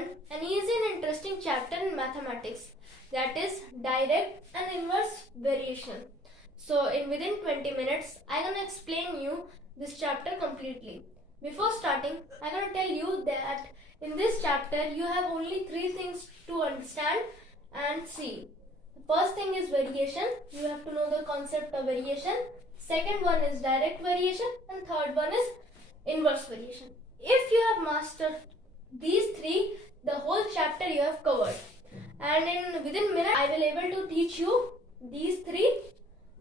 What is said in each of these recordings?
on an easy and interesting chapter in mathematics, that is direct and inverse variation. So within 20 minutes I'm going to explain you this chapter completely. Before starting, I'm going to tell you that in this chapter you have only 3 things to understand and see. The first thing is variation. You have to know the concept of variation. Second one is direct variation, and third one is inverse variation. If you have mastered these 3, the whole chapter you have covered. And within minute I will able to teach you these 3.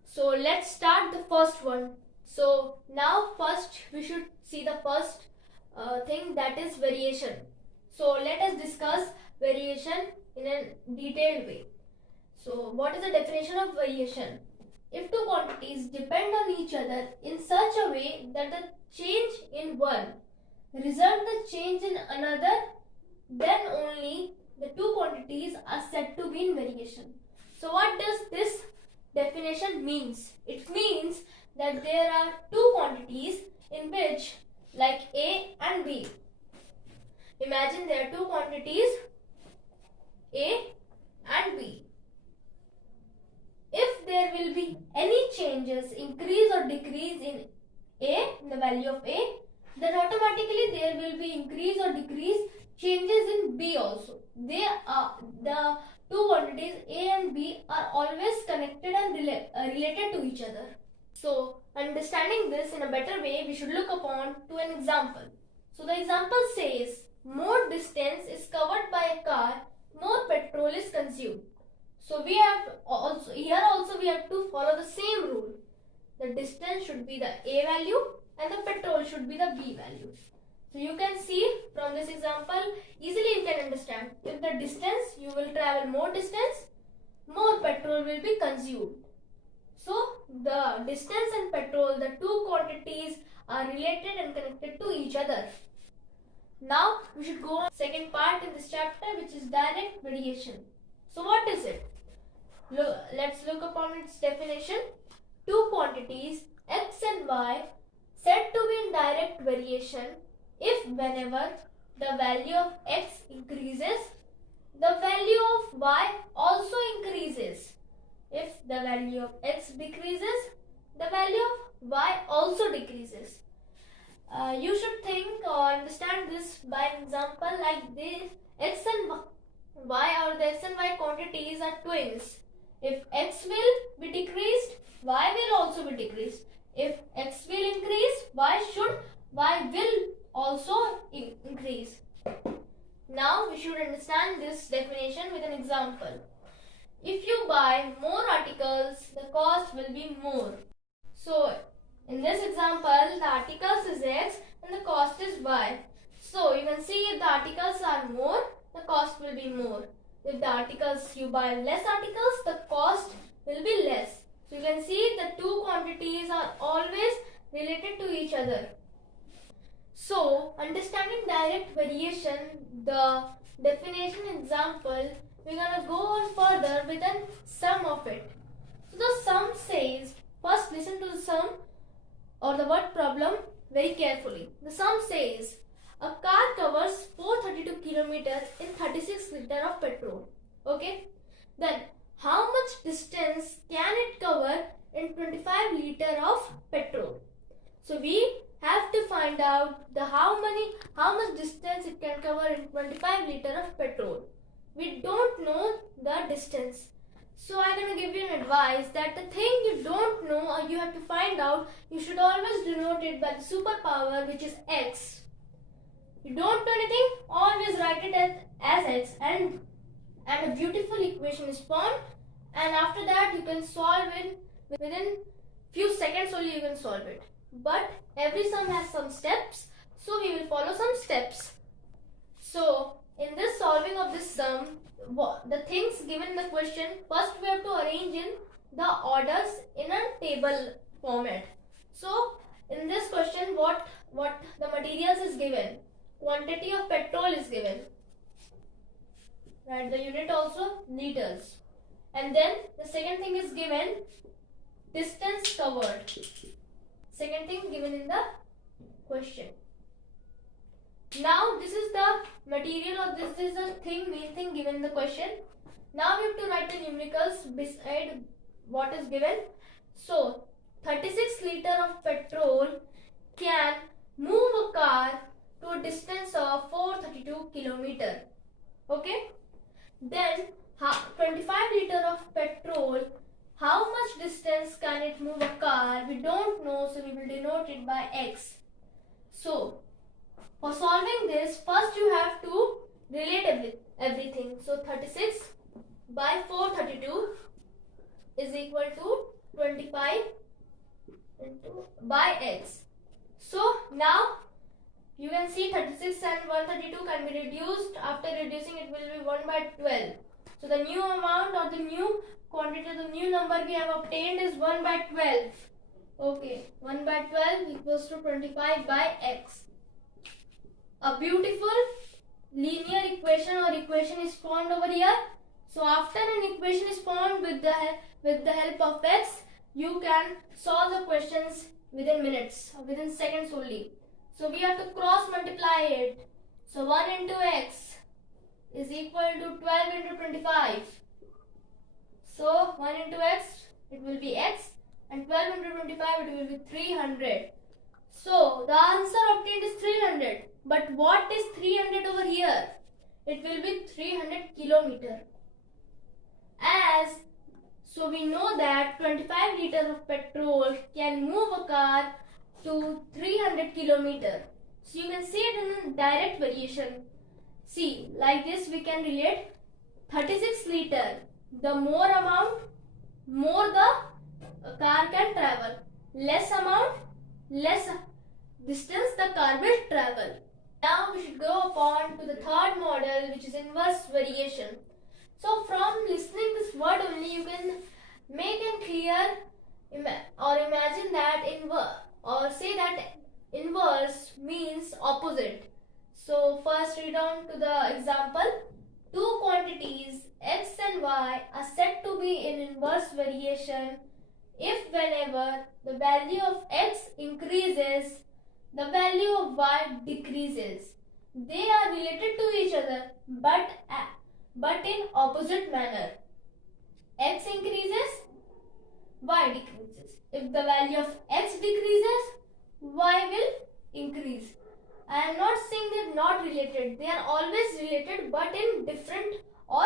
So let's start the first one. So now first we should see the first thing, that is variation. So let us discuss variation in a detailed way. So what is the definition of variation? If two quantities depend on each other in such a way that the change in one result the change in another, then only the two quantities are said to be in variation. So what does this definition means? It means that there are two quantities in which, like A and B. Imagine there are two quantities A and B. If there will be any changes, increase or decrease in A, in the value of A, then automatically there will be increase or decrease changes in B also. They are the two quantities A and B are always connected and related to each other. So understanding this in a better way, we should look upon to an example. So the example says, more distance is covered by a car, more petrol is consumed. So we have also we have to follow the same rule. The distance should be the A value and the petrol should be the B value. So you can see from this example, easily you can understand. If the distance, you will travel more distance, more petrol will be consumed. So the distance and petrol, the two quantities are related and connected to each other. Now we should go on second part in this chapter, which is direct variation. So what is it? Let's look upon its definition. Two quantities x and y said to be in direct variation if whenever the value of x increases, the value of y also increases. If the value of x decreases, the value of y also decreases. You should think or understand this by an example like this. X and y, or the x and y quantities are twins. If x will be decreased, y will also be decreased. If x will increase, y will also increase. Now we should understand this definition with an example. If you buy more articles, the cost will be more. So in this example, the articles is x and the cost is y. So you can see if the articles are more, the cost will be more. If the articles, you buy less articles, the cost will be less. So you can see the two quantities are always related to each other. So understanding direct variation, the definition example, we're going to go on further with a sum of it. So the sum says, first listen to the sum or the word problem very carefully. The sum says, a car covers 432 km in 36 liters of petrol. Okay. Then how much distance can it cover in 25 liters of petrol? So we have to find out the how much distance it can cover in 25 liters of petrol. We don't know the distance. So I'm going to give you an advice that the thing you don't know or you have to find out, you should always denote it by the superpower, which is x. You don't do anything, always write it as x, and a beautiful equation is formed, and after that you can solve it within few seconds only. You can solve it. But every sum has some steps, so we will follow some steps. So in this solving of this sum, the things given in the question, first we have to arrange in the orders in a table format. So in this question, what the materials is given, quantity of petrol is given, right? The unit also liters, and then the second thing is given, distance covered. Second thing given in the question. Now this is the material, or this is the main thing given in the question. Now we have to write the numericals beside what is given. So 36 liter of petrol can move a car to a distance of 432 kilometer. Okay. Then 25 liter of petrol, how much distance can it move a car? We don't know, so we will denote it by X. So for solving this, first you have to relate everything. So 36 by 432 is equal to 25 by X. So now you can see 36 and 132 can be reduced. After reducing, it will be 1 by 12. So the new amount, or the new quantity, the new number we have obtained is 1 by 12. Okay, 1 by 12 equals to 25 by X. A beautiful linear equation or equation is formed over here. So after an equation is formed with the help of X, you can solve the questions within minutes, or within seconds only. So we have to cross multiply it. So 1 into X is equal to 12 into 25. So 1 into X, it will be X, and 12 into 25, it will be 300. So the answer obtained is 300. But what is 300 over here? It will be 300 kilometer. So we know that 25 liter of petrol can move a car to 300 kilometer. So you can see it in direct variation. See, like this we can relate 36 liter. The more amount, more the car can travel. Less amount, less distance the car will travel. Now we should go upon to the third model, which is inverse variation. So from listening this word only, you can make it clear or imagine that say that inverse means opposite. So first read on to the example. Two quantities x and y are said to be in inverse variation if whenever the value of x increases, the value of y decreases. They are related to each other but in opposite manner. X increases, y decreases. If the value of x decreases, y will increase. I am not saying they're not related. They are always related but in different or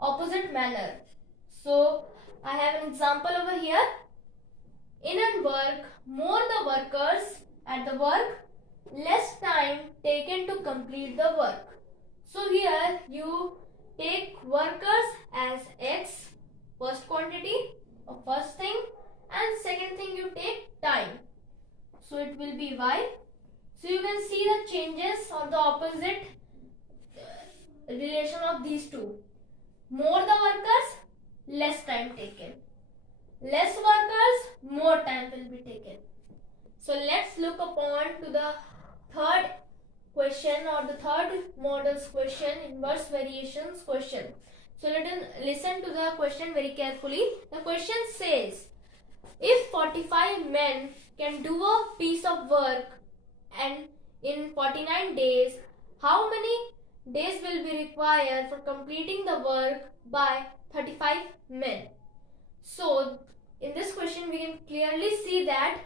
opposite manner. So I have an example over here. In a work, more the workers at the work, less time taken to complete the work. So here you take workers as x, first quantity or first thing, and second thing you take time. So it will be y. So you can see the changes or the opposite relation of these two. More the workers, less time taken. Less workers, more time will be taken. So let's look upon to the third question, or the third model's question, inverse variations question. So let us listen to the question very carefully. The question says, if 45 men can do a piece of work and in 49 days, how many days will be required for completing the work by 35 men? So in this question we can clearly see that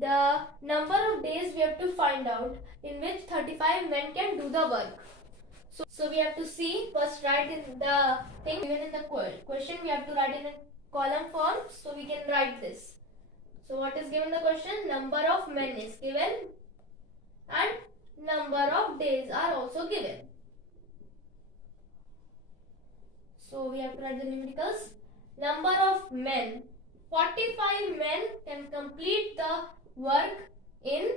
the number of days we have to find out in which 35 men can do the work. So we have to see, first write in the thing given in the question, we have to write in a column form, so we can write this. So what is given in the question? Number of men is given and number of days are also given. So we have to write the numericals. Number of men, 45 men can complete the work in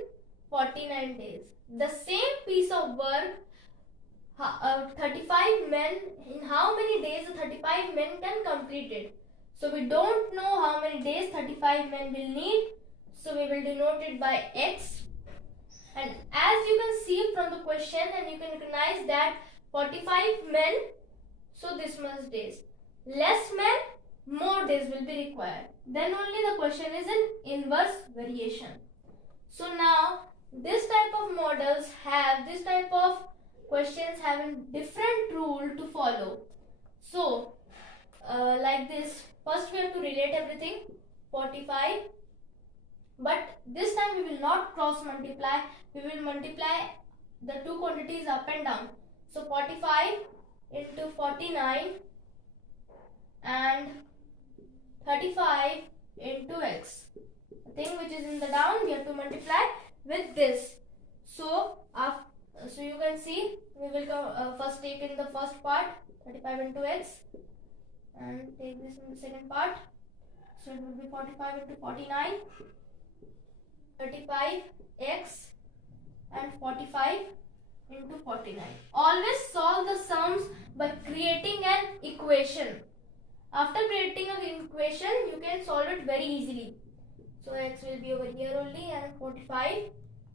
49 days. The same piece of work, 35 men, in how many days the 35 men can complete it? So we don't know how many days 35 men will need. So we will denote it by x. And as you can see from the question, and you can recognize that 45 men, so this much days. Less men, more days will be required. Then only the question is in inverse variation. So now this type of models have this type of questions having different rule to follow. So like this, first we have to relate everything 45, but this time we will not cross multiply, we will multiply the two quantities up and down. So 45 into 49 and 35 into x. The thing which is in the down we have to multiply with this. So you can see we will first take in the first part 35 into x and take this in the second part. So it will be 45 into 49, 35x and 45 into 49. Always solve the sums by creating an equation. After creating an equation, you can solve it very easily. So x will be over here only, and 45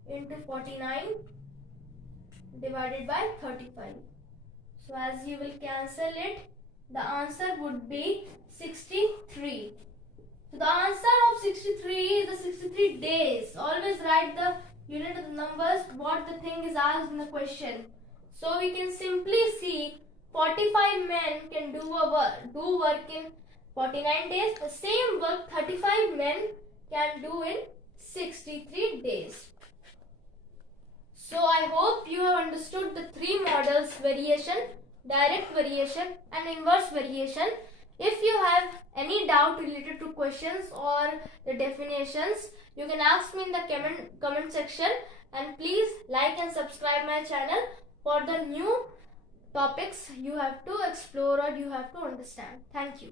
into 49 divided by 35. So as you will cancel it, the answer would be 63. So the answer of 63 is the 63 days. Always write the unit of the numbers, what the thing is asked in the question. So we can simply see 45 men can do work in 49 days. The same work 35 men can do in 63 days. So I hope you have understood the three models: variation, direct variation and inverse variation. If you have any doubt related to questions or the definitions, you can ask me in the comment section, and please like and subscribe my channel for the new topics you have to explore or you have to understand. Thank you.